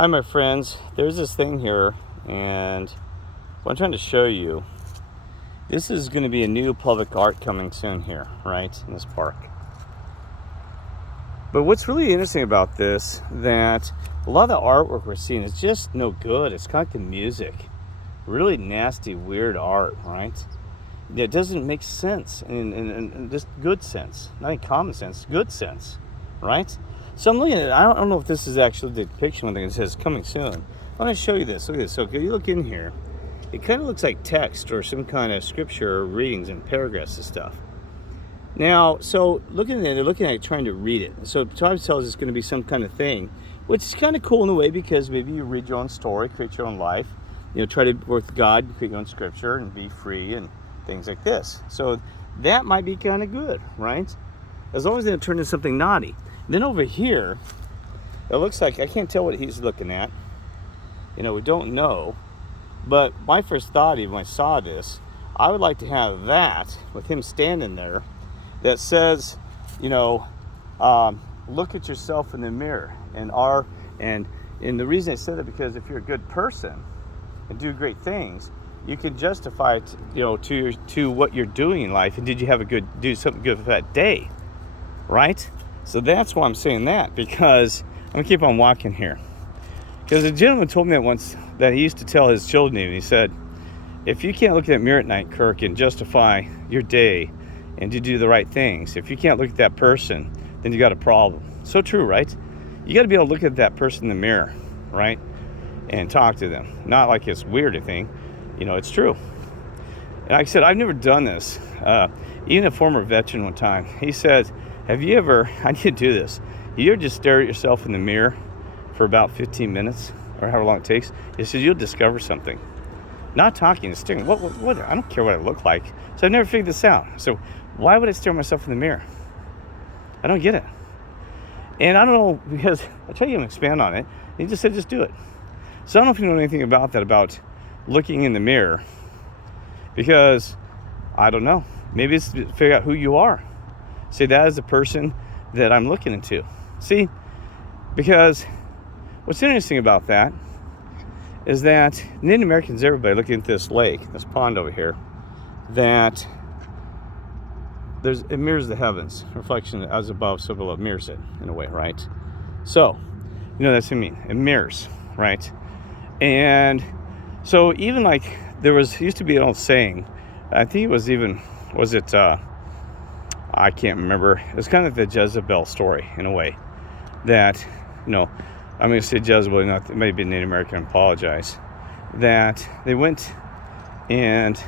Hi my friends, there's this thing here and what I'm trying to show you, this is going to be a new public art coming soon here, right, in this park. But what's really interesting about this, that a lot of the artwork we're seeing is just no good. It's kind of like the music, really nasty, weird art, right? It doesn't make sense, and just good sense, not even common sense, good sense, right? So I'm looking at it. I don't know if this is actually the depiction. One thing it says coming soon. I'm going to show you this. Look at this. So if you look in here, it kind of looks like text or some kind of scripture or readings and paragraphs and stuff. Now, so looking at it, they're looking at it, trying to read it. So Times tells us it's going to be some kind of thing, which is kind of cool in a way because maybe you read your own story, create your own life, try to work with God, create your own scripture, and be free and things like this. So that might be kind of good, right? As long as they don't turn into something naughty. Then over here, it looks like, I can't tell what he's looking at. We don't know. But my first thought, even when I saw this, I would like to have that with him standing there that says, look at yourself in the mirror. And the reason I said that because if you're a good person and do great things, you can justify it, to what you're doing in life. And did you do something good for that day, right? So that's why I'm saying that, because I'm gonna keep on walking here. Because a gentleman told me that once, that he used to tell his children, and he said, if you can't look at that mirror at night, Kirk, and justify your day and to do the right things, if you can't look at that person, then you got a problem. So true, right? You got to be able to look at that person in the mirror, right? And talk to them. Not like it's weird or thing. It's true. And like I said, I've never done this. Even a former veteran one time, he said, have you ever, I need to do this, you ever just stare at yourself in the mirror for about 15 minutes or however long it takes? He says you'll discover something. Not talking, staring. What? I don't care what I look like. So I've never figured this out. So why would I stare at myself in the mirror? I don't get it. And I don't know, because I tried to get him to expand on it. He just said, just do it. So I don't know if you know anything about that, about looking in the mirror. Because, I don't know. Maybe it's to figure out who you are. Say, that is the person that I'm looking into. See? Because what's interesting about that is that Native Americans, everybody looking at this lake, this pond over here, that it mirrors the heavens. Reflection as above, so below, mirrors it in a way, right? So, that's what I mean. It mirrors, right? And so even like used to be an old saying, I think it was I can't remember. It's kind of the Jezebel story in a way that, I'm going to say Jezebel, not maybe Native American, apologize, that they went and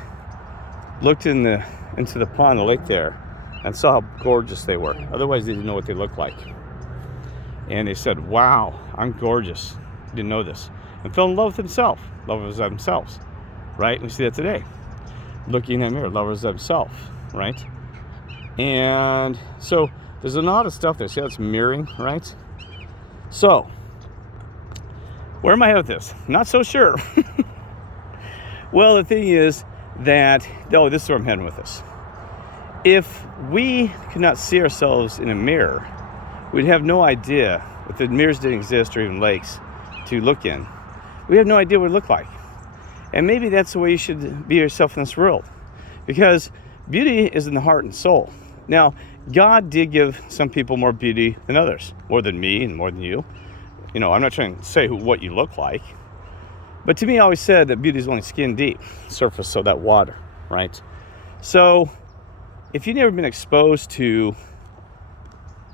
looked into the pond, the lake there, and saw how gorgeous they were. Otherwise, they didn't know what they looked like. And they said, wow, I'm gorgeous. Didn't know this. And fell in love with themselves, right? We see that today. Looking in that mirror, lovers of themselves, right? And so there's a lot of stuff there. See how it's mirroring, right? So, where am I at with this? Not so sure. Well, the thing is that, this is where I'm heading with this. If we could not see ourselves in a mirror, we'd have no idea if the mirrors didn't exist or even lakes to look in. We have no idea what it looked like. And maybe that's the way you should be yourself in this world. Because beauty is in the heart and soul. Now, God did give some people more beauty than others, more than me and more than you. I'm not trying to say what you look like. But to me, I always said that beauty is only skin deep, surface of that water, right? So, if you've never been exposed to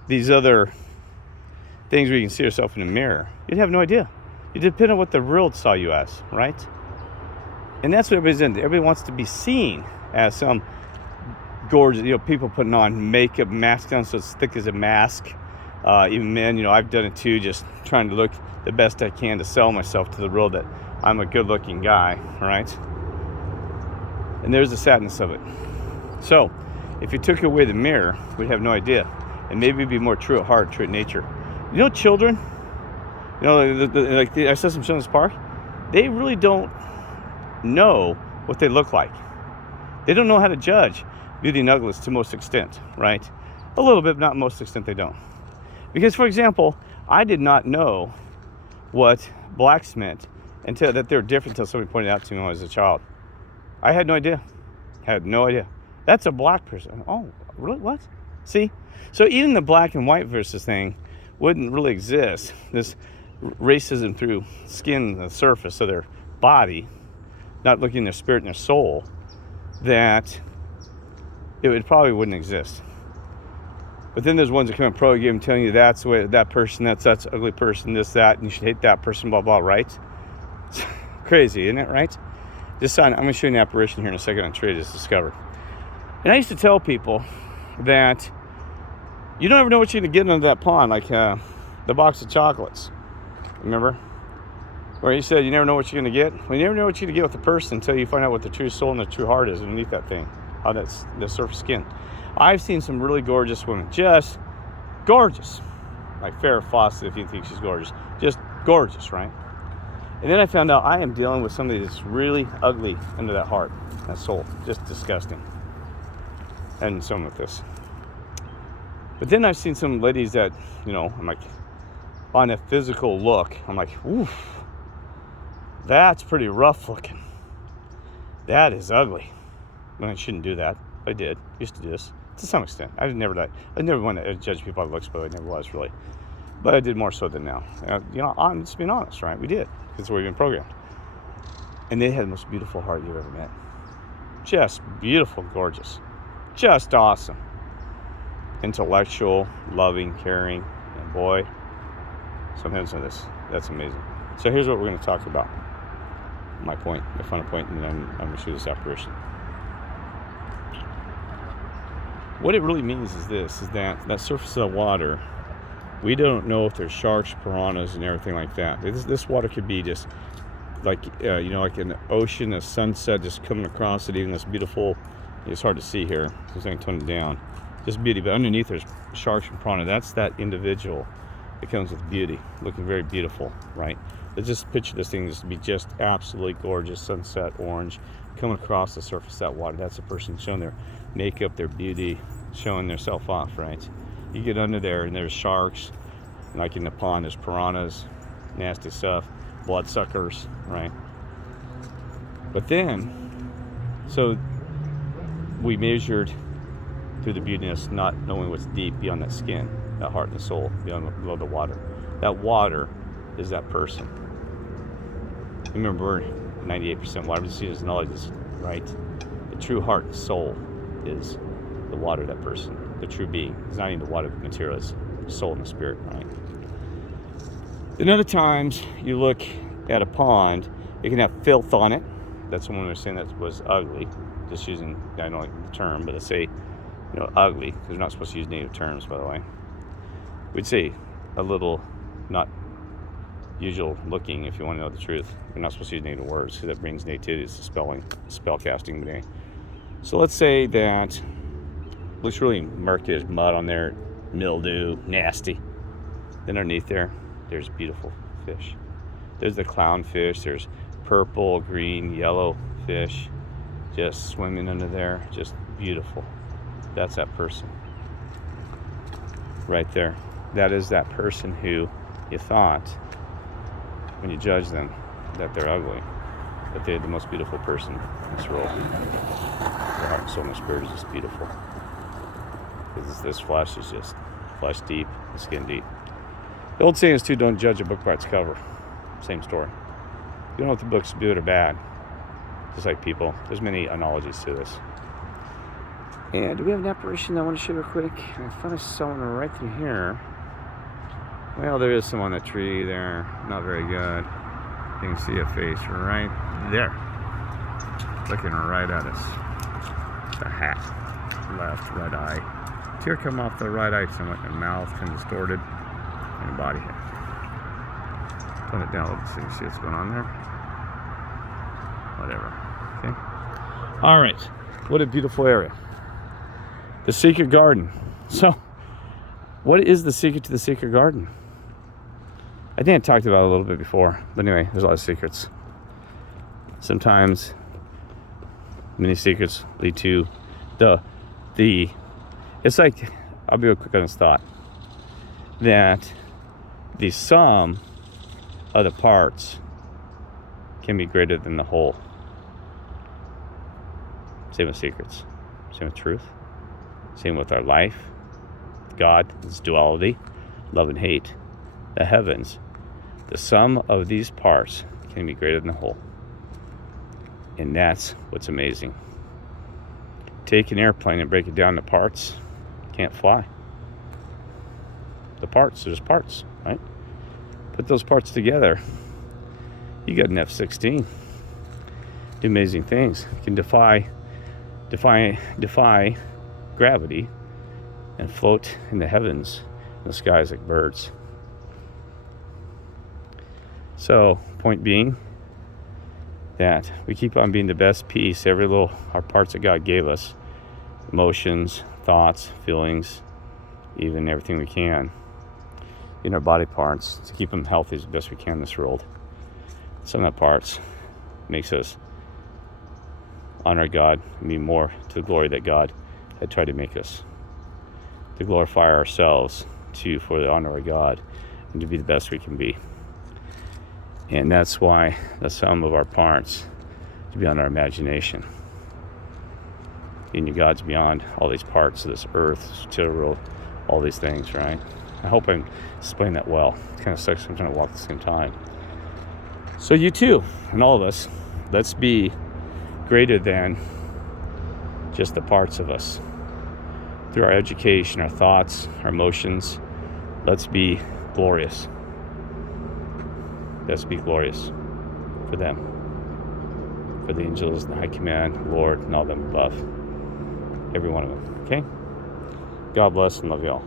these other things where you can see yourself in a mirror, you'd have no idea. It depends on what the world saw you as, right? And that's what everybody's into. Everybody wants to be seen as some gorgeous, people putting on makeup, masks on so it's thick as a mask. Even men, I've done it too, just trying to look the best I can to sell myself to the world that I'm a good-looking guy, right? And there's the sadness of it. So, if you took away the mirror, we'd have no idea. And maybe it'd be more true at heart, true at nature. Children, like I saw some children's park, they really don't know what they look like. They don't know how to judge beauty and ugliness to most extent, right? A little bit, but not most extent they don't. Because, for example, I did not know what blacks meant, until that they were different until somebody pointed out to me when I was a child. I had no idea. Had no idea. That's a black person. Oh, really? What? See? So even the black and white versus thing wouldn't really exist. This racism through skin, the surface of their body, not looking at their spirit and their soul, that it probably wouldn't exist. But then there's ones that come in program telling you that's the way that person, that's ugly person, this, that, and you should hate that person, blah, blah, right? It's crazy, isn't it, right? This sign, I'm going to show you an apparition here in a second on Trade is discovered. And I used to tell people that you don't ever know what you're going to get into that pond, like the box of chocolates. Remember? Where he said you never know what you're going to get? Well, you never know what you're going to get with a person until you find out what the true soul and the true heart is underneath that thing, how that's the surface skin. I've seen some really gorgeous women, just gorgeous. Like Farrah Fawcett, if you think she's gorgeous. Just gorgeous, right? And then I found out I am dealing with somebody that's really ugly under that heart, that soul. Just disgusting. And so with this. But then I've seen some ladies that, I'm like, on a physical look, I'm like, oof, that's pretty rough looking. That is ugly. Well, I shouldn't do that. I did. Used to do this to some extent. I never want to judge people by looks, but I never was really. But I did more so than now. I'm just being honest, right? We did. That's where we've been programmed. And they had the most beautiful heart you've ever met. Just beautiful, gorgeous. Just awesome. Intellectual, loving, caring, and boy, sometimes of this, that's amazing. So here's what we're going to talk about. My final point, and then I'm going to show this apparition. What it really means is this, is that surface of the water, we don't know if there's sharks, piranhas, and everything like that. This water could be just like, like an ocean, a sunset just coming across it, even this beautiful, it's hard to see here, because I can tone it down. Just beauty, but underneath there's sharks and piranha. That's that individual that comes with beauty, looking very beautiful, right? Let's just picture this thing just to be just absolutely gorgeous, sunset orange, coming across the surface of that water. That's a person showing their makeup, their beauty, showing their self off, right? You get under there and there's sharks, like in the pond there's piranhas, nasty stuff, bloodsuckers, right? But then, so we measured through the beautiness, not knowing what's deep beyond that skin, that heart and the soul, below the water. That water is that person. Remember, we're 98% water. We see it as knowledge, right? The true heart and soul is the water of that person, the true being. It's not even the water material, it's the soul and the spirit, right? Then other times you look at a pond, it can have filth on it. That's the one we were saying that was ugly. Just using, I don't like the term, but let's say, ugly, because we're not supposed to use negative terms, by the way. We'd say a little not usual looking, if you want to know the truth. We're not supposed to use negative words, because that brings negativity. It's spell casting today. So let's say that looks really murky. There's mud on there, mildew, nasty. Then underneath there's beautiful fish. There's the clownfish. There's purple, green, yellow fish just swimming under there. Just beautiful. That's that person right there. That is that person who you thought, when you judge them, that they're ugly, but they're the most beautiful person in this world. Their heart and soul and spirit is just beautiful. Because this flesh is just flesh deep, skin deep. The old saying is too, don't judge a book by its cover. Same story. You don't know if the book's good or bad. Just like people. There's many analogies to this. And do we have an apparition I want to show real quick? I thought I saw one right through here. Well, there is some on that tree there. Not very good. You can see a face right there. Looking right at us. The hat. Left, right eye. Tear come off the right eye somewhat. And mouth kind of distorted. And body hair. Tone it down a little bit so you can see what's going on there. Whatever. Okay. All right. What a beautiful area. The secret garden. So, what is the secret to the secret garden? I think I talked about it a little bit before, but anyway, there's a lot of secrets. Sometimes many secrets lead to the it's like, I'll be real quick on this thought, that the sum of the parts can be greater than the whole. Same with secrets. Same with truth. Same with our life. God, this duality, love and hate. The heavens. The sum of these parts can be greater than the whole. And that's what's amazing. Take an airplane and break it down to parts. Can't fly. The parts, there's parts, right? Put those parts together. You got an F-16. Do amazing things. You can defy gravity and float in the heavens, in the skies like birds. So, point being that we keep on being the best piece, our parts that God gave us, emotions, thoughts, feelings, even everything we can in our body parts to keep them healthy as best we can in this world. Some of the parts makes us honor God and be more to the glory that God had tried to make us. To glorify ourselves for the honor of God and to be the best we can be. And that's why the sum of our parts is beyond our imagination. And God's beyond all these parts of this earth, this material world, all these things, right? I hope I'm explaining that well. It kind of sucks I'm trying to walk at the same time. So you too, and all of us, let's be greater than just the parts of us. Through our education, our thoughts, our emotions, let's be glorious. Let's be glorious for them, for the angels, the high command, Lord, and all them above. Every one of them, okay? God bless and love you all.